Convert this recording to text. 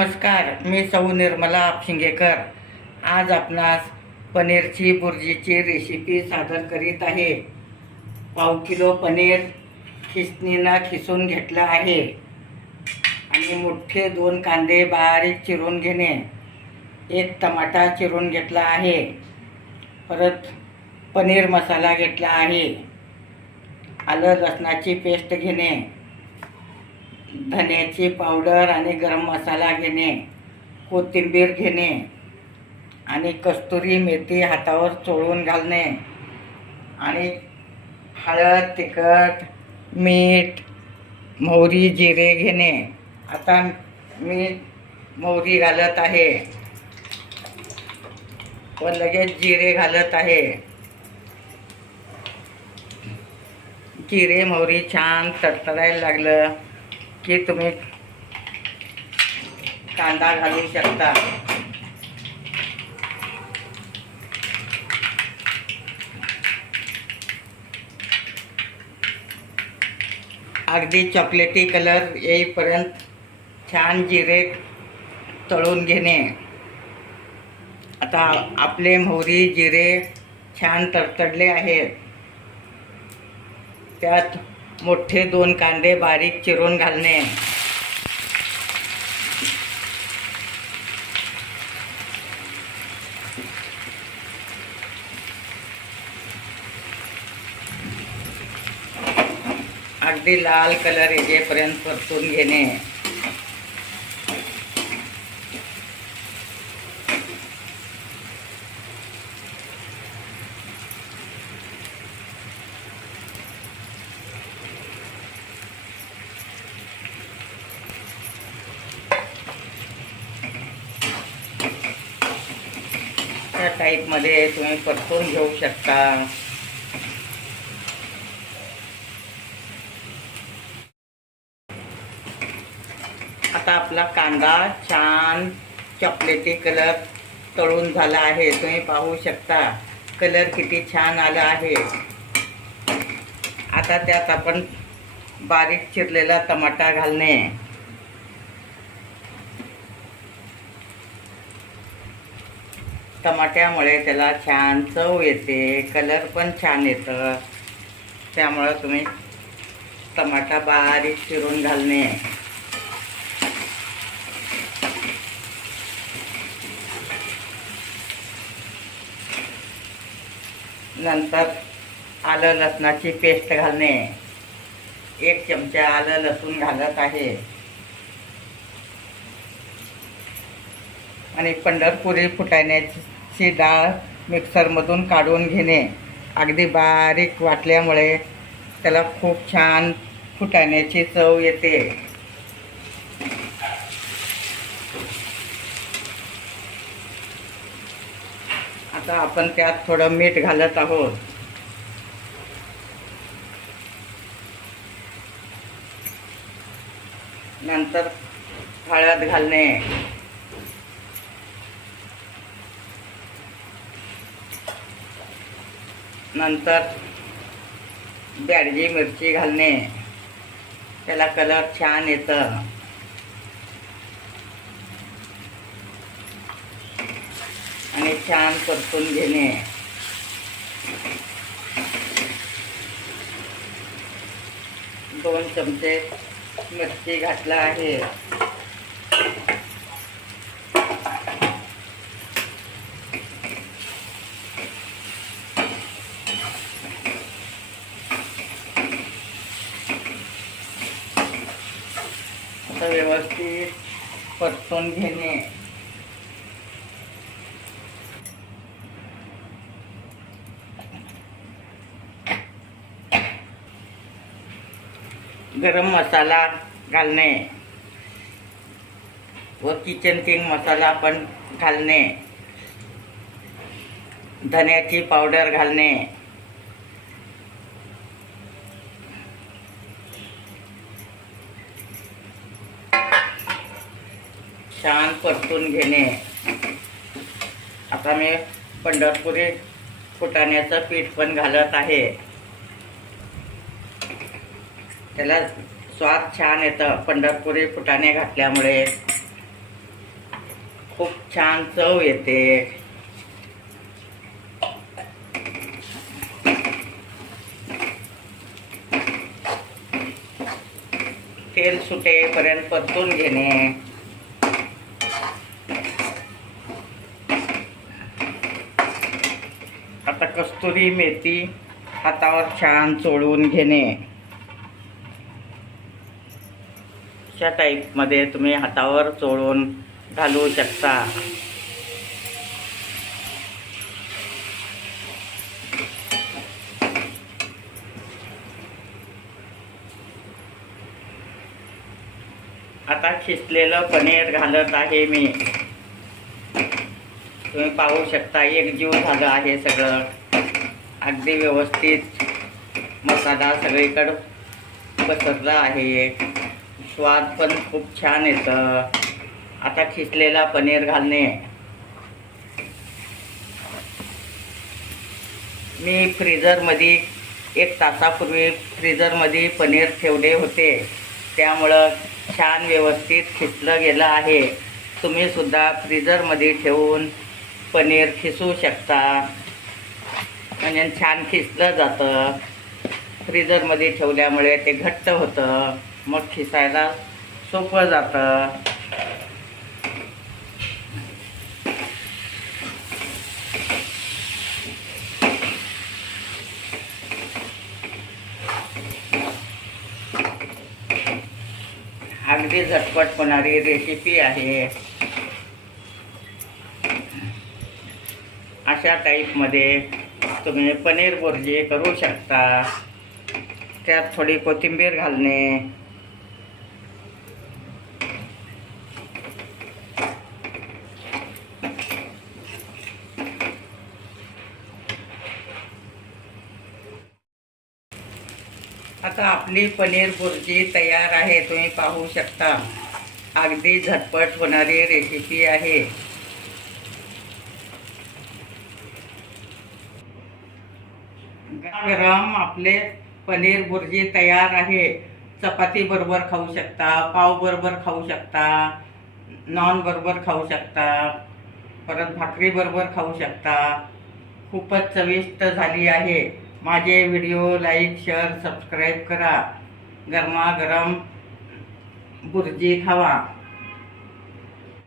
नमस्कार, मी सौ निर्मला आपशिंगेकर. आज आपणास पनीरची बुर्जीची रेसिपी सादर करीत आहे. पाव किलो पनीर खिसणीनं खिसून घेतलं आहे आणि मोठे 2 कांदे बारीक चिरून घेणे. 1 टमाटा चिरून घेतला आहे. परत पनीर मसाला घेतला आहे. आलं लसणाची पेस्ट घेणे. धन्याची पावडर आणि गरम मसाला घेणे. कोथिंबीर घेणे आणि कस्तुरी मेथी हातावर चोळून घालणे आणि हळद, तिखट, मीठ, मोहरी, जिरे घेणे. आता मी मोहरी घालत आहे व लगेच जिरे घालत आहे. जिरे मोहरी छान तडतडायला लागलं की तुम्ही कांदा घालू शकता. अगदी चॉकलेटी कलर येईपर्यंत छान जिरे तळून घेणे. आता आपले मोहरी जिरे छान तडतडले आहेत. त्यात मोठे 2 कांदे बारीक चिरून घालणे. अगदी लाल कलर येईपर्यंत परतून घेणे. त्या टाईपमध्ये तुम्ही परतून घेऊ शकता. आता आपला कांदा छान चॉकलेटी कलर तळून झाला आहे. तुम्ही पाहू शकता कलर किती छान आला आहे. आता त्यात आपण बारीक चिरलेला टमाटा घालणे. टमाट्यामुळे त्याला छान चव येते, कलर पण छान येतं. त्यामुळं तुम्ही टमाटा बारीक चिरून घालणे. नंतर आलं लसणाची पेस्ट घालणे. 1 चमचा आलं लसूण घालत आहे आणि पंढरपुरी फुटाण्याची डाळ मिक्सरमधून काढून घेणे. अगदी बारीक वाटल्यामुळे त्याला खूप छान फुटाण्याची चव येते. आता आपण त्यात थोडं मीठ घालत आहोत. नंतर हळद घालणे. नंतर बॅडगी मिरची घालणे. त्याला कलर छान येतं. आणि छान परतून घेणे. दोन चमचे मिरची घातला आहे. आता व्यवस्थित परतून घेणे. गरम मसाला घालणे व किचन किंग मसाला पण घालणे. धन्याची पावडर घालणे. छान परतून घेणे. आता मी पंढरपुरी फुटाण्याचं पीठ पण घालत आहे. त्याला स्वाद छान येतं पंढरपुरी फुटाणे घातल्यामुळे. खूप छान चव येते. तेल सुटेपर्यंत परतून घेणे. आता कस्तुरी मेथी हातावर छान चोळून घेणे. अशा टाईपमध्ये तुम्ही हातावर चोळून घालू शकता. आता खिसलेलं पनीर घालत आहे मी. तुम्ही पाहू शकता एकजीव झालं आहे सगळं. अगदी व्यवस्थित मसाला सगळीकडं पसरला आहे. स्वाद पण खूप छान येतं. आता खिसलेला पनीर घालणे. मी फ्रीजरमध्ये 1 तासापूर्वी फ्रीजरमध्ये पनीर ठेवले होते, त्यामुळं छान व्यवस्थित खिसलं गेलं आहे. तुम्ही सुद्धा फ्रीजरमध्ये ठेवून पनीर खिसू शकता. म्हणजे छान खिसलं जातं. फ्रीजरमध्ये ठेवल्यामुळे ते घट्ट होतं, मग खिसायला सोपं जातं. अगदी झटपट होणारी रेसिपी आहे. अशा टाईपमध्ये तुम्ही पनीर बुर्जी करू शकता. त्यात थोडी कोथिंबीर घालणे. आता आपली पनीर बुर्जी तयार आहे. तुम्ही पाहू शकता. अगदी झटपट होणारी रेसिपी आहे. गरम आपले पनीर बुर्जी तयार आहे. चपाती बरोबर खाऊ शकता, पाव बरोबर खाऊ शकता, नॉन बरोबर खाऊ शकता, परत भाकरी बरोबर खाऊ शकता. खूपच चविष्ट झाली आहे. माझे व्हिडिओ लाईक, शेअर, सबस्क्राईब करा. गरमागरम बुर्जी खावा.